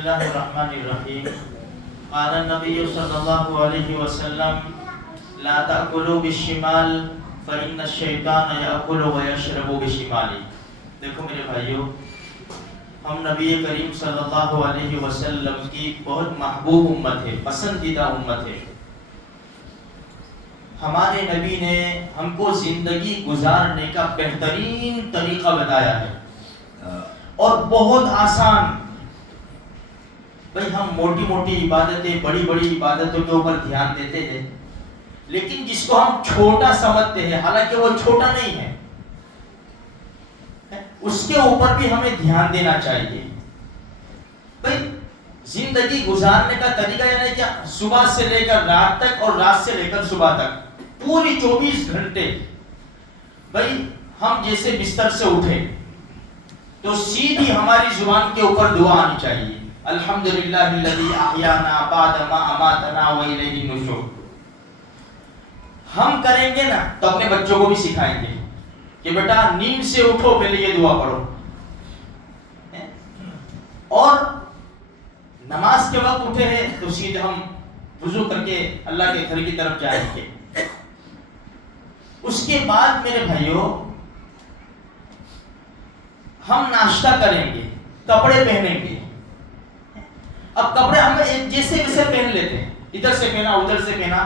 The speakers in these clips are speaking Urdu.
الله الرحمن الرحيم. قال النبي صلى الله عليه وسلم لا تأكلوا بالشمال فإن الشيطان يأكل ويشرب بشماله. دیکھو میرے بھائیو، ہم نبی کریم صلی اللہ علیہ وسلم کی بہت محبوب امت ہے، پسندیدہ امت ہے. ہمارے نبی نے ہم کو زندگی گزارنے کا بہترین طریقہ بتایا ہے اور بہت آسان. بھئی ہم موٹی موٹی عبادتیں، بڑی بڑی عبادتوں کے اوپر دھیان دیتے ہیں، لیکن جس کو ہم چھوٹا سمجھتے ہیں حالانکہ وہ چھوٹا نہیں ہے، اس کے اوپر بھی ہمیں دھیان دینا چاہیے. بھئی زندگی گزارنے کا طریقہ یعنی کیا؟ صبح سے لے کر رات تک اور رات سے لے کر صبح تک پوری 24 گھنٹے. بھئی ہم جیسے بستر سے اٹھے تو سیدھی ہماری زبان کے اوپر دعا آنی چاہیے، الحمدللہ الذی احیانا بعد ما اماتنا والیہ النشور. ہم کریں گے نا تو اپنے بچوں کو بھی سکھائیں گے کہ بیٹا نیند سے اٹھو پہلے یہ دعا پڑھو، اور نماز کے وقت اٹھے ہیں تو سیدھے ہم وضو کر کے اللہ کے گھر کی طرف جائیں گے. اس کے بعد میرے بھائیوں ہم ناشتہ کریں گے، کپڑے پہنیں گے. اب کپڑے ہم جیسے ویسے پہن لیتے ہیں، ادھر سے پہنا ادھر سے پہنا.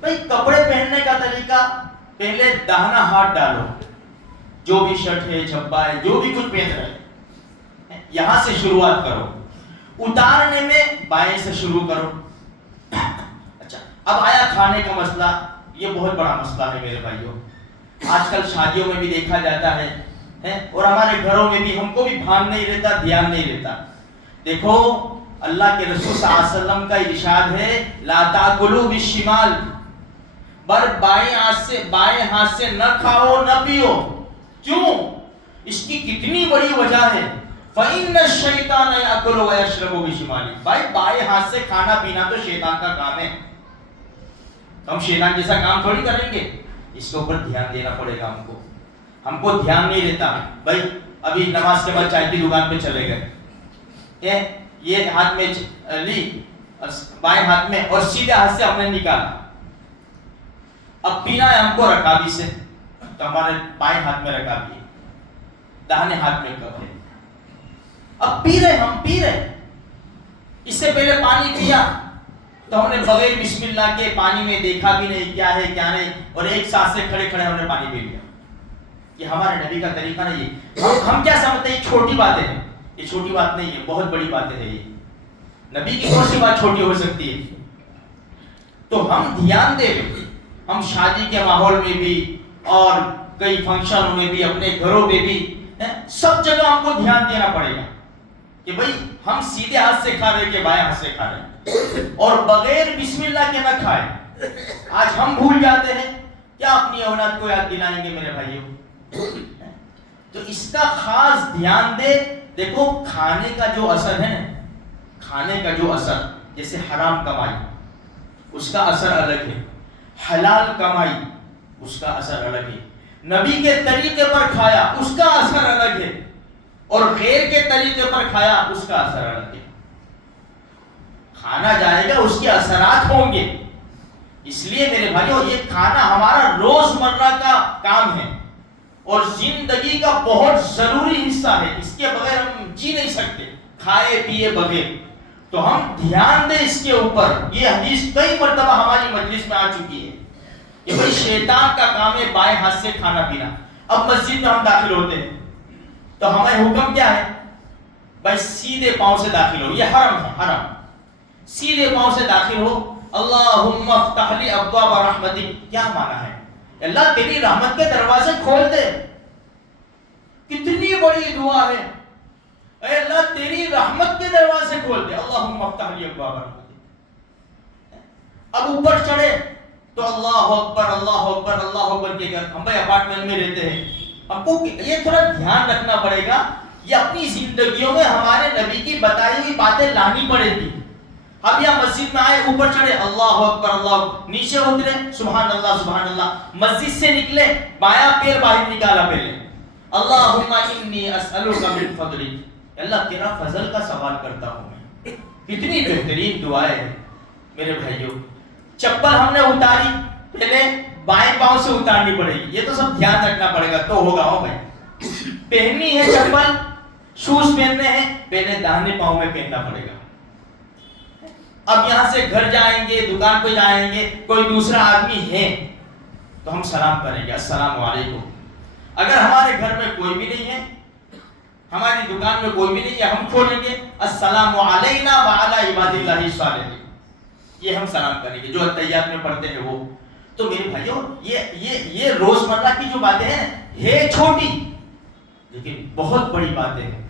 بھئی کپڑے پہننے کا طریقہ، پہلے داہنا ہاتھ ڈالو، جو بھی شرٹ ہے جھبا ہے جو بھی کچھ پہن رہے یہاں سے شروعات کرو. اتارنے میں بائیں سے شروع کرو. اچھا اب آیا کھانے کا مسئلہ. یہ بہت بڑا مسئلہ ہے میرے بھائیوں. آج کل شادیوں میں بھی دیکھا جاتا ہے اور ہمارے گھروں میں بھی ہم کو بھی بھان نہیں رہتا، دھیان نہیں رہتا. دیکھو اللہ کے رسول صلی اللہ علیہ وسلم کا ارشاد ہے لا تاکلوا بالشمال، بر بائیں ہاتھ سے نہ کھاؤ نہ پیو. کیوں؟ اس کی کتنی بڑی وجہ ہے. فَإِنَّ الشَّيْطَانَ يَأْكُلُ وَيَشْرَبُ بِشِمَالِهِ. بھائی بائیں ہاتھ سے کھانا پینا تو شیطان کا کام ہے. ہم شیطان جیسا کام تھوڑی کریں گے. اس کے اوپر دھیان دینا پڑے گا ہم کو. ہم کو دھیان نہیں رہتا. بھائی ابھی نماز کے بعد چائے کی دکان پہ چلے گئے، یہ ہاتھ میں لی بائیں ہاتھ میں اور سیدھے ہاتھ سے ہم نے نکالا. اب پینا ہے ہم کو رکابی سے تو ہمارے بائیں ہاتھ میں رکابی ہے، داہنے ہاتھ میں کپ ہے. اب پی رہے اس سے پہلے پانی پیا تو ہم نے بغیر بسم اللہ کے پانی میں دیکھا بھی نہیں کیا ہے کیا نہیں، اور ایک ساتھ سے کھڑے ہم نے پانی پی لیا. یہ ہمارے نبی کا طریقہ نہیں ہے. ہم کیا سمجھتے ہیں یہ چھوٹی باتیں ہیں. یہ چھوٹی بات نہیں ہے، بہت بڑی باتیں ہیں. یہ نبی کی کون سی بات چھوٹی ہو سکتی ہے؟ تو ہم دھیان دیں. ہم شادی کے ماحول میں بھی اور کئی فنکشنوں میں بھی، اپنے گھروں میں بھی، سب جگہ ہم کو دھیان دینا پڑے گا کہ بھئی ہم سیدھے ہاتھ سے کھا رہے کہ بائیں ہاتھ سے کھا رہے، اور بغیر بسم اللہ کے نہ کھائیں. آج ہم بھول جاتے ہیں، کیا اپنی اولاد کو یاد دلائیں گے میرے بھائیوں؟ تو اس کا خاص دھیان دے. دیکھو کھانے کا جو اثر ہے نا، کھانے کا جو اثر، جیسے حرام کمائی اس کا اثر الگ ہے، حلال کمائی اس کا اثر الگ ہے. نبی کے طریقے پر کھایا اس کا اثر الگ ہے، اور غیر کے طریقے پر کھایا اس کا اثر الگ ہے. کھانا جائے گا اس کے اثرات ہوں گے. اس لیے میرے بھائیو یہ کھانا ہمارا روزمرہ کا کام ہے اور زندگی کا بہت ضروری حصہ ہے. اس کے بغیر ہم جی نہیں سکتے کھائے پیے بغیر. تو ہم دھیان دیں اس کے اوپر. یہ حدیث کئی مرتبہ ہماری مجلس میں آ چکی ہے کہ بھئی شیطان کا کام ہے بائیں ہاتھ سے کھانا پینا. اب مسجد میں ہم داخل ہوتے ہیں تو ہمیں حکم کیا ہے؟ بھائی سیدھے پاؤں سے داخل ہو. یہ حرم ہے، حرم. سیدھے پاؤں سے داخل ہو. اللہم افتح لی ابواب رحمتک. کیا معنی ہے؟ اللہ تیری رحمت کے دروازے کھول دے. کتنی بڑی دعا ہے. اے اللہ تیری رحمت کے دروازے کھول دے. اللہم افتح لی ابواب رحمتک. اب اوپر چڑھے تو اللہ اکبر اللہ اکبر اللہ اکبر کے گھر. ہم بھائی اپارٹمنٹ میں رہتے ہیں، ہم کو یہ تھوڑا دھیان رکھنا پڑے گا. یہ اپنی زندگیوں میں ہمارے نبی کی بتائی ہوئی باتیں لانی پڑے گی. اب یا مسجد میں آئے اوپر چڑھے اللہ اکبر اللہ اکبر، نیچے اترے سبحان اللہ سبحان اللہ. مسجد سے نکلے بایاں پیر باہر نکالا پہلے اللہم انی اسألک من فضلک. اللہ تیرا فضل کا سوال کرتا ہوں میں. کتنی بہترین دعائیں ہیں میرے بھائیوں. چپل ہم نے اتاری, پہلے بائیں پاؤں سے اتارنی پڑے گی, یہ تو سب دھیان رکھنا پڑے گا تو ہوگا. ہو بھائی, پہننی ہے چپل, شوز پہننے ہیں, پہلے داہنے پاؤں میں پہننا پڑے گا. اب یہاں سے گھر جائیں گے, دکان پہ جائیں گے, کوئی دوسرا آدمی ہے تو ہم سلام کریں گے, السلام علیکم. اگر ہمارے گھر میں کوئی بھی نہیں ہے, ہماری دکان میں کوئی بھی نہیں ہے, ہم کھولیں گے السلام علینا وعلی عباد اللہ الصالحین, یہ ہم سلام کریں گے جو تحیات میں پڑھتے ہیں وہ. تو میرے بھائیوں, یہ روزمرہ کی جو باتیں ہیں ہے چھوٹی لیکن بہت بڑی باتیں ہیں.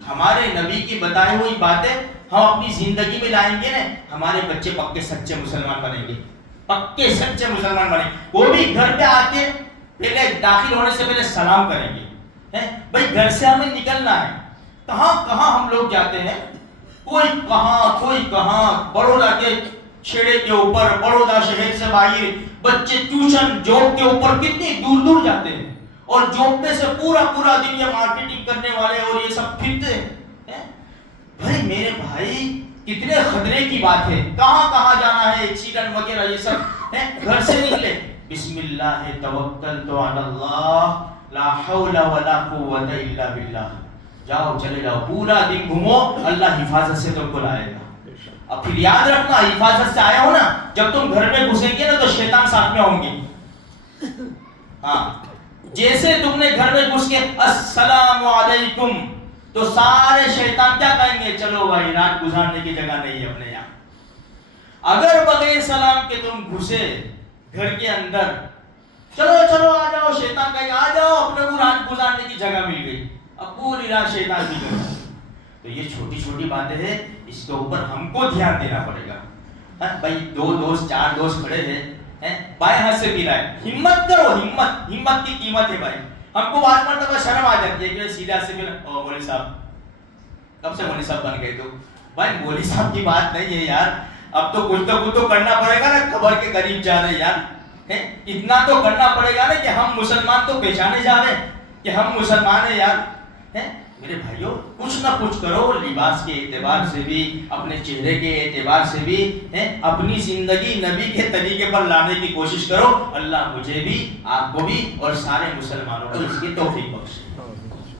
ہمارے نبی کی بتائی ہوئی باتیں ہم اپنی زندگی میں لائیں گے نا, ہمارے بچے پکے سچے مسلمان بنیں گے, پکے سچے مسلمان بنیں گے. وہ بھی گھر پہ آ کے پہلے داخل ہونے سے پہلے سلام کریں گے. بھائی گھر سے ہمیں نکلنا ہے, کہاں کہاں ہم لوگ جاتے ہیں, کوئی کہاں بڑودا کے چھیڑے کے اوپر, بڑودا شہر سے باہر, بچے ٹیوشن جاب کے اوپر کتنی دور دور جاتے ہیں, اور جاب پہ سے پورا دن یہ مارکیٹنگ کرنے والے اور یہ سب پھرتے ہیں. بھائی میرے بھائی کتنے خطرے کی بات ہے, کہاں جانا ہے, ایکسیڈنٹ وغیرہ یہ سب ہے. گھر سے نکلے, بسم اللہ توکلت علی اللہ لا حول ولا قوت الا باللہ, جاؤ چلے جاؤ, پورا دن گھومو, اللہ حفاظت سے تم کو لائے گا. اب پھر یاد رکھنا, حفاظت سے آیا ہو نا, جب تم گھر میں گھسیں گے نا تو شیطان ساتھ میں ہوں گے. ہاں, جیسے تم نے گھر میں گھس کے السلام علیکم تو سارے شیطان کیا کہیں گے, چلو بھائی رات گزارنے کی جگہ نہیں ہے اپنے یہاں. اگر بغیر سلام کے تم گھسے گھر کے اندر, چلو آ جاؤ, شیطان کہے گا آ جاؤ, اپنے کو رات گزارنے کی جگہ مل گئی, اب پوری رات شیطان بھی گیا. تو یہ چھوٹی باتیں ہیں, اس کے اوپر ہم کو دھیان دینا پڑے گا. بھائی 2 دوست 4 دوست کھڑے ہیں, بائیں ہاتھ سے پی رہا ہے, ہمت کرو, ہمت کی قیمت ہے بھائی. ہم کو بات کرنے کا شرم آ جاتی ہے کہ سیدھا سے پی رہا, مولوی صاحب کب سے مولوی صاحب بن گئے. تو بھائی مولوی صاحب کی بات نہیں ہے یار, اب تو کچھ تو کرنا پڑے گا نا, قبر کے قریب جا رہے یار, اتنا تو کرنا پڑے گا نا کہ ہم مسلمان تو پہچانے جا رہے ہیں کہ ہم مسلمان ہیں یار. میرے بھائیوں کچھ نہ کچھ کرو, لباس کے اعتبار سے بھی, اپنے چہرے کے اعتبار سے بھی, اپنی زندگی نبی کے طریقے پر لانے کی کوشش کرو. اللہ مجھے بھی, آپ کو بھی اور سارے مسلمانوں کو اس کی توفیق بخشے.